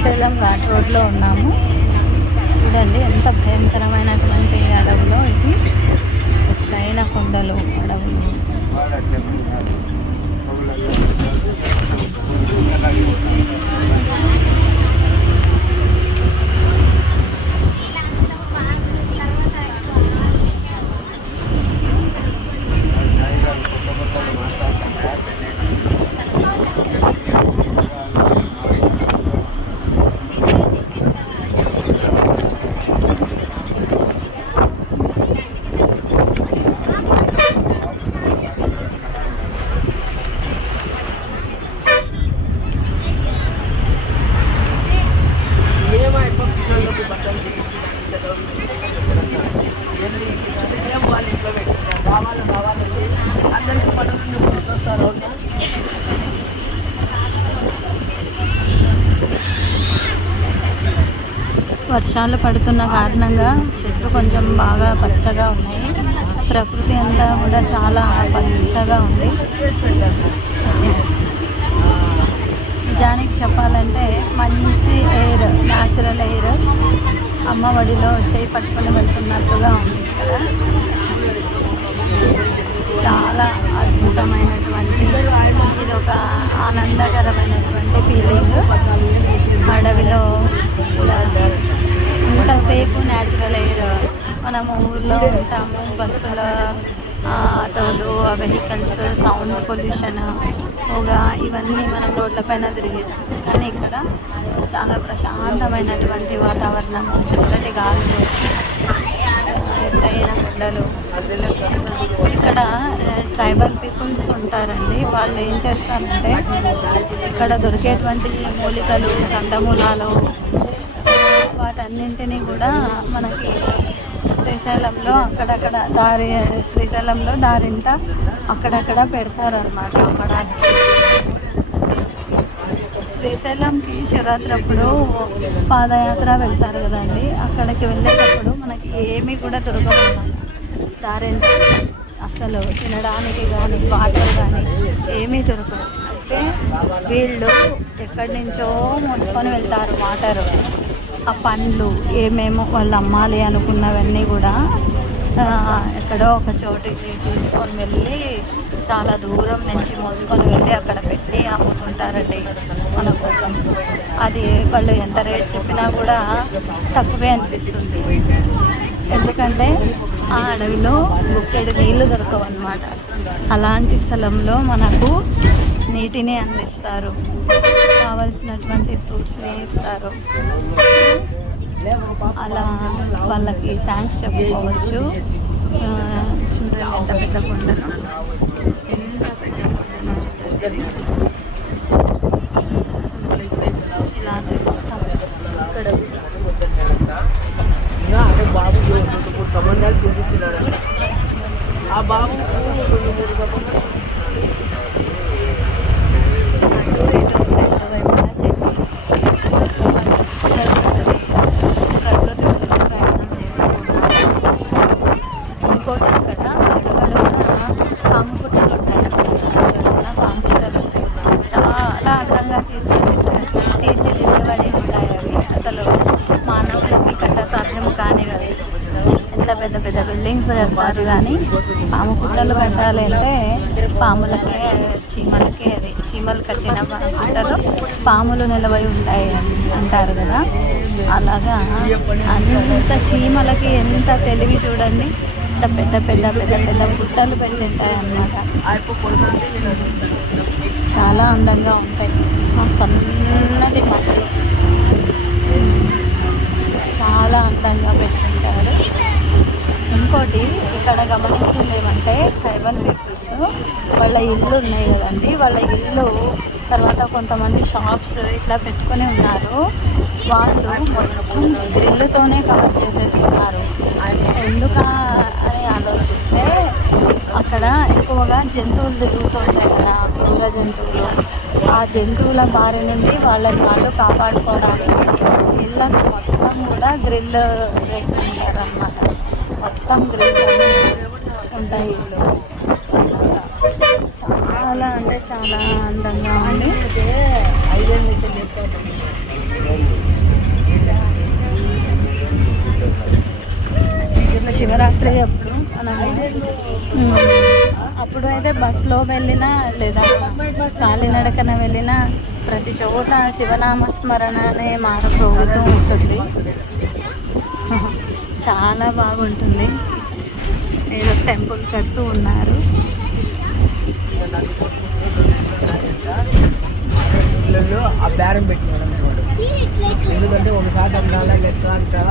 శ్రీశైలం ఘాట్ రోడ్లో ఉన్నాము. చూడండి ఎంత భయంకరమైనటువంటి అడవులో ఇది. ఎత్తైన కొండలు, అడవులు. వర్షాలు పడుతున్న కారణంగా చెట్లు కొంచెం బాగా పచ్చగా ఉన్నాయి. ప్రకృతి అంతా కూడా చాలా పచ్చగా ఉంది. నిజానికి చెప్పాలంటే మంచి ఎయిర్, న్యాచురల్ ఎయిర్ అమ్మ ఒడిలో చేయి పట్టుకొని వెళ్తున్నట్టుగా ఉంది ఇక్కడ. చాలా అద్భుతమైనటువంటి, ఇది ఒక ఆనందకరమైనటువంటి ఫీలింగ్. అడవిలో ఇంతసేపు న్యాచురల్ ఎయిర్. మనము ఊర్లో ఉంటాము, బస్సుల ఆటోలు, వెహికల్స్, సౌండ్ పొల్యూషన్, పొగ, ఇవన్నీ మనం రోడ్లపైన తిరిగేది. కానీ ఇక్కడ చాలా ప్రశాంతమైనటువంటి వాతావరణం, చక్కటి గాలులు, ఎత్తైన కొండలు. ఇక్కడ ట్రైబల్ పీపుల్స్ ఉంటారండి. వాళ్ళు ఏం చేస్తారంటే ఇక్కడ దొరికేటువంటి మూలికలు, కందమూలాలు, వాటన్నింటినీ కూడా మనకి శ్రీశైలంలో అక్కడక్కడ శ్రీశైలంలో దారింట అక్కడక్కడ పెడతారనమాట అమ్మడానికి. శ్రీశైలంకి శివరాత్రి అప్పుడు పాదయాత్ర వెళ్తారు కదండి. అక్కడికి వెళ్ళేటప్పుడు మనకి ఏమీ కూడా దొరకదు దారింట. అసలు తినడానికి కానీ, వాటర్ కానీ ఏమీ దొరకదు. అయితే వీళ్ళు ఎక్కడి నుంచో మోసుకొని వెళ్తారు వాటరు. ఆ పండ్లు ఏమేమో వాళ్ళు అమ్మాలి అనుకున్నవన్నీ కూడా ఎక్కడో ఒక చోటికి తీసుకొని వెళ్ళి చాలా దూరం నుంచి మోసుకొని వెళ్ళి అక్కడ పెట్టి అమ్ముతుంటారండి మన కోసం. అది వాళ్ళు ఎంత రేట్ చెప్పినా కూడా తక్కువే అనిపిస్తుంది. ఎందుకంటే ఆ అడవిలో బుక్కెడు నీళ్లు దొరకవు అన్నమాట. అలాంటి స్థలంలో మనకు నీటిని అందిస్తారు, కావలసినటువంటి ఫ్రూట్స్ని ఇస్తారు. అలా వాళ్ళకి థ్యాంక్స్ చెప్పుకోవచ్చు. చూడండి ఎంత పెద్ద కొండను, ఎంత పెద్ద కొండను. ఇలా ఇక్కడ ఆ బాబు చాలా అందంగా తీర్చిదిద్దబడి ఉంటాయి అవి. అసలు మానవులకి కట్ట సాధ్యం కానివి. ఎంత పెద్ద పెద్ద బిల్డింగ్స్ కడతారు కానీ పాము పుట్టలు కట్టాలి అంటే పాములకే, చీమలకే, అది చీమలు కట్టిన పుట్టలు పాములు నిలబడి ఉంటాయి అంటారు కదా. అలాగా అంత చీమలకి ఎంత తెలివి చూడండి. అంత పెద్ద పెద్ద పెద్ద పెద్ద పుట్టలు పెట్టింటాయి అన్నమాట. చాలా అందంగా ఉంటాయి ఆ సన్నటి మట్టలు, చాలా అందంగా పెట్టింటారు. ఇంకోటి ఇక్కడ గమనించింది ఏమంటే ట్రైబల్ పీపుల్స్ వాళ్ళ ఇల్లు ఉన్నాయి కదండి, వాళ్ళ ఇల్లు తర్వాత కొంతమంది షాప్స్ ఇట్లా పెట్టుకొని ఉన్నారు. వాళ్ళు మొత్తం గ్రిల్తోనే కవర్ చేసేసుకున్నారు. ఎందుకు అని ఆలోచిస్తే అక్కడ ఎక్కువగా జంతువులు తిరుగుతూ ఉంటాయి కదా, క్రూర జంతువులు. ఆ జంతువుల బారి నుండి వాళ్ళని వాళ్ళు కాపాడుకోవడానికి ఇళ్ళకు మొత్తం కూడా గ్రిల్ వేసి ఉంటారు అన్నమాట. మొత్తం గ్రిల్ ఉంటాయి ఇల్లు. చాలా అంటే చాలా అందంగా ఉంది. శివరాత్రి అప్పుడు అప్పుడు అయితే బస్సులో వెళ్ళినా లేదా కాలినడకన వెళ్ళినా ప్రతి చోట శివనామస్మరణ అనే మారుతూ ఉంటుంది. చాలా బాగుంటుంది. ఏదో టెంపుల్ కడుతూ ఉన్నారు. ఆ బేరం పెట్టినాడు ఎందుకంటే ఒకసారి అందాలా ఎట్లా అంటా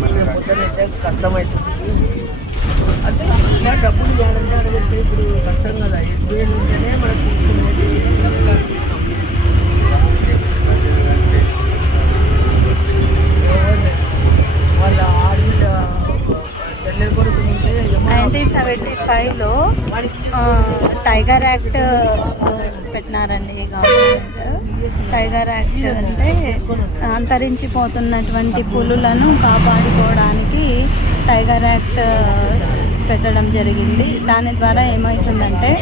పొద్దునైతే కష్టమవుతుంది అంటే ఇలా డబ్బులు చేయాలంటే అడిగితే ఇప్పుడు కష్టం కదా. ఎక్కువ ఉంటేనే మనం తీసుకునేది. వాళ్ళ ఆడబిడ్డ 1975లో టైగర్ యాక్ట్ పెట్టినారండి గవర్నమెంట్. టైగర్ యాక్ట్ అంటే అంతరించిపోతున్నటువంటి పులులను కాపాడుకోవడానికి టైగర్ యాక్ట్ పెట్టడం జరిగింది. దాని ద్వారా ఏమవుతుందంటే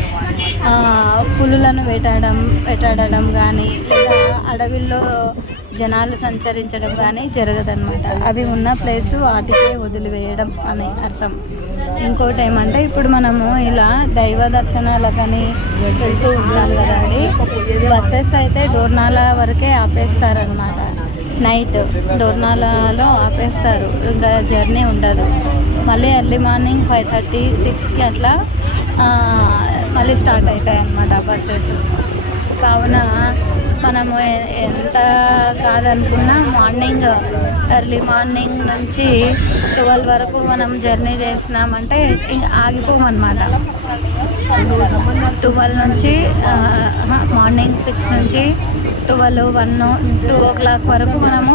పులులను వేటాడడం కానీ లేదా అడవిలో జనాలు సంచరించడం కానీ జరగదన్నమాట. అవి ఉన్న ప్లేసు వాటికే వదిలివేయడం అనే అర్థం. ఇంకోటి ఏమంటే ఇప్పుడు మనము ఇలా దైవ దర్శనాలకని వెళ్తూ ఉంటాం కదండి. బస్సెస్ అయితే డోర్నాల వరకే ఆపేస్తారనమాట. నైట్ డోర్నాలలో ఆపేస్తారు, ఇంకా జర్నీ ఉండదు. మళ్ళీ ఎర్లీ మార్నింగ్ 5:30, 6కి అట్లా మళ్ళీ స్టార్ట్ అవుతాయి అన్నమాట బస్సెస్. కావున మనము ఎంత కాదనుకున్నా మార్నింగ్ ఎర్లీ మార్నింగ్ నుంచి 12 వరకు మనం జర్నీ చేసినామంటే ఆగిపోమన్నమాట. 12 నుంచి మార్నింగ్ 6 నుంచి 12, 1, 2 o'clock వరకు మనము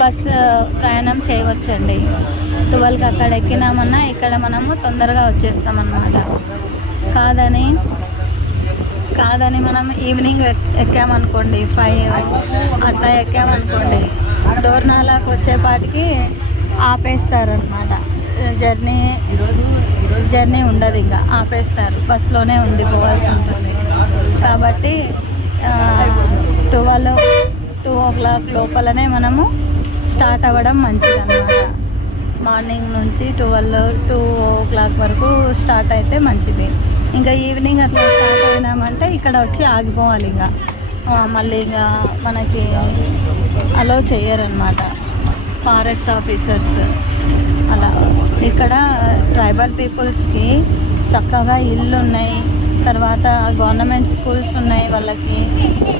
బస్సు ప్రయాణం చేయవచ్చండి. 12కి అక్కడ ఎక్కినామన్నా ఇక్కడ మనము తొందరగా వచ్చేస్తామన్నమాట. కాదని మనం ఈవినింగ్ ఎక్కామనుకోండి, 5 అట్లా ఎక్కామనుకోండి, డోర్నాలకు వచ్చేపాటికి ఆపేస్తారనమాట. జర్నీ ఉండదు, ఇంకా ఆపేస్తారు. బస్సులోనే ఉండిపోవాల్సి ఉంటుంది. కాబట్టి 2 o'clock లోపలనే మనము స్టార్ట్ అవ్వడం మంచిది అన్నమాట. మార్నింగ్ నుంచి 2 o'clock వరకు స్టార్ట్ అయితే మంచిది. ఇంకా ఈవినింగ్ అట్లా స్టార్ట్ అయినామంటే ఇక్కడ వచ్చి ఆగిపోవాలి. ఇంకా మళ్ళీ ఇంకా మనకి అలో చేయరన్నమాట ఫారెస్ట్ ఆఫీసర్స్. అలా ఇక్కడ ట్రైబల్ పీపుల్స్కి చక్కగా ఇళ్ళు ఉన్నాయి, తర్వాత గవర్నమెంట్ స్కూల్స్ ఉన్నాయి, వాళ్ళకి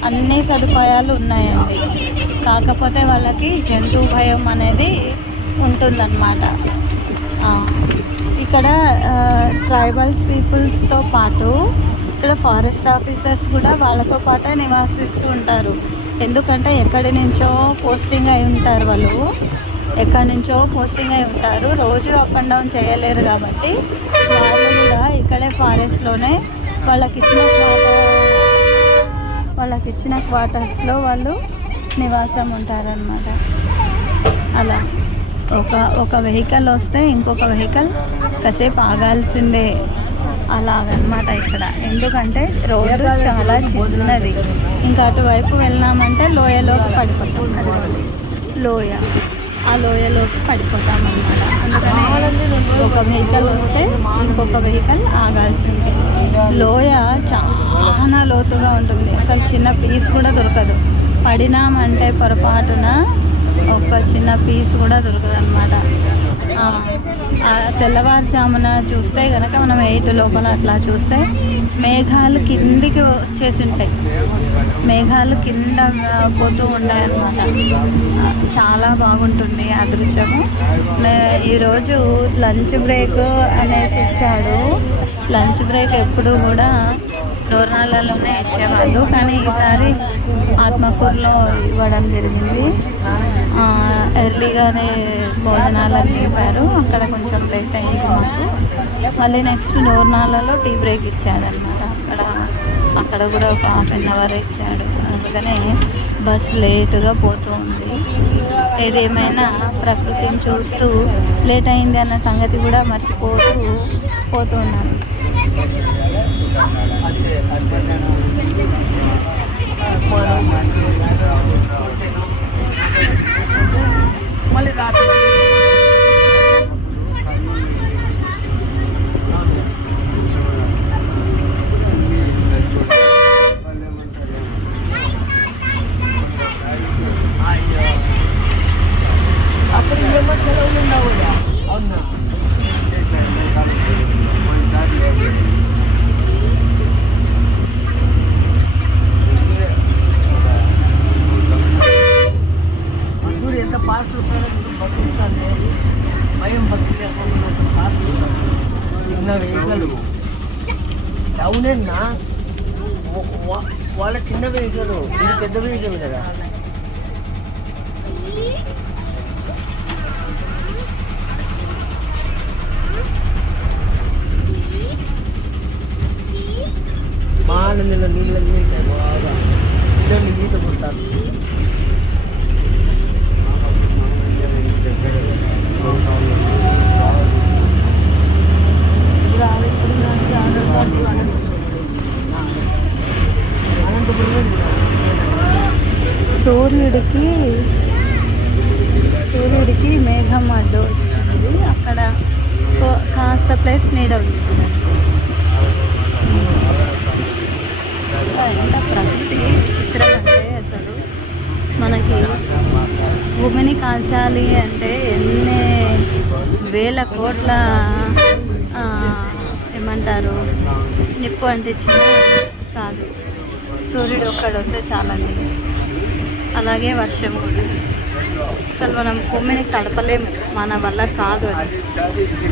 అన్ని సదుపాయాలు ఉన్నాయండి. కాకపోతే వాళ్ళకి జంతు భయం అనేది ఉంటుందన్నమాట. ఇక్కడ ట్రైబల్స్ పీపుల్స్తో పాటు ఇక్కడ ఫారెస్ట్ ఆఫీసర్స్ కూడా వాళ్ళతో పాటే నివసిస్తూ ఉంటారు. ఎందుకంటే ఎక్కడి నుంచో పోస్టింగ్ అయి ఉంటారు రోజు అప్ అండ్ డౌన్ చేయలేరు కాబట్టి వాళ్ళు కూడా ఇక్కడే ఫారెస్ట్లోనే వాళ్ళకి ఇచ్చిన క్వార్టర్స్లో వాళ్ళు నివాసం ఉంటారన్నమాట. అలా ఒక వెహికల్ వస్తే ఇంకొక వెహికల్ కాసేపు ఆగాల్సిందే, అలాగనమాట ఇక్కడ. ఎందుకంటే రోడ్డు చాలా చిన్నది. ఇంకా అటువైపు వెళ్ళినామంటే లోయలోకి పడిపోతాం. ఆ లోయలోకి పడిపోతామన్నమాట. అందుకని ఒక వెహికల్ వస్తే ఇంకొక వెహికల్ ఆగాల్సిందే. లోయ చాలా లోతుగా ఉంటుంది, అసలు చిన్న పీస్ కూడా దొరకదు. పడినామంటే పొరపాటున ఒక చిన్న పీస్ కూడా దొరకదు అన్నమాట. తెల్లవారుజామున చూస్తే కనుక మనం 8 లోపల అట్లా చూస్తే మేఘాలు కిందికి వచ్చేసి ఉంటాయి, మేఘాలు కింద పోతూ ఉంటాయి అన్నమాట. చాలా బాగుంటుంది ఆ దృశ్యము. ఈరోజు లంచ్ బ్రేక్ అనేసి ఇచ్చాడు. లంచ్ బ్రేక్ ఎప్పుడు కూడా డోర్నాలలోనే ఇచ్చేవాళ్ళు, కానీ ఈసారి ఆత్మకూరులో ఇవ్వడం జరిగింది. ఎర్లీగానే భోజనాలను నింపారు. అక్కడ కొంచెం లేట్ అయింది మాకు. మళ్ళీ నెక్స్ట్ డోర్నాలలో టీ బ్రేక్ ఇచ్చాడనమాట. అక్కడ కూడా ఒక 1/2 hour ఇచ్చాడు. అందుకనే బస్ లేటుగా పోతూ ఉంది. ఏదేమైనా ప్రకృతిని చూస్తూ లేట్ అయింది అన్న సంగతి కూడా మర్చిపోతూ ఉన్నాను. అవునన్నా వాళ్ళ చిన్న వెహికల్ ఇది పెద్ద వెహికల్ కదా. మా ఆనందంలో నీళ్ళన్నీ ఉంటాయి బాగా, పిల్లలు ఈత కొడతారు. సూర్యుడికి మేఘం అడ్డు వచ్చింది. అక్కడ కాస్త ప్లేస్ నీడ ఉంది. ఎంత ప్రకృతి చిత్రం అంటే అసలు మనకి భూమిని కాల్చాలి అంటే ఎన్ని వేల కోట్ల ఏమంటారు నిప్పు అంటించినా కాదు. సూర్యుడు ఒక్కడు వస్తే చాలండి. అలాగే వర్షం కూడా. అసలు మనం భూమిని తడపలేము, మన వల్ల కాదు అది.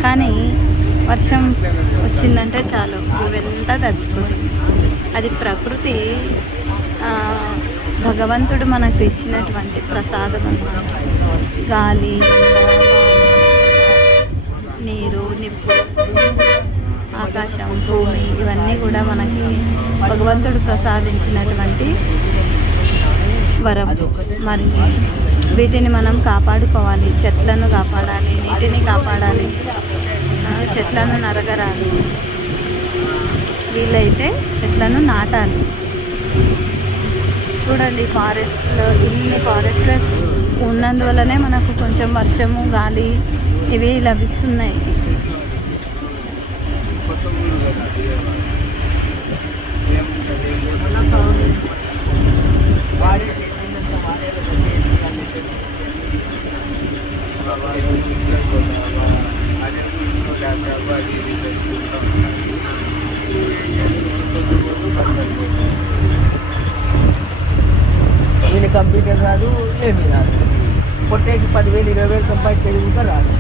కానీ వర్షం వచ్చిందంటే చాలు, భూమి అంతా తడిచిపోతుంది. అది ప్రకృతి భగవంతుడు మనకు ఇచ్చినటువంటి ప్రసాదం అన్నమాట. గాలి, నీరు, నిప్పు, ఆకాశం, భూమి ఇవన్నీ కూడా మనకి భగవంతుడు ప్రసాదించినటువంటి వరం. మరి వీటిని మనం కాపాడుకోవాలి. చెట్లను కాపాడాలి, నీటిని కాపాడాలి, చెట్లను నరగరాదు, వీలైతే చెట్లను నాటాలి. చూడండి, ఫారెస్ట్లో ఇన్ని ఫారెస్ట్లో ఉన్నందువల్లనే మనకు కొంచెం వర్షము, గాలి ఇవి లభిస్తున్నాయి. ఈయన కంప్యూటర్ రాదు, ఏమీ రాదు. పొట్టేకి 10,000 20,000 సంపాదించేది కూడా రాదు.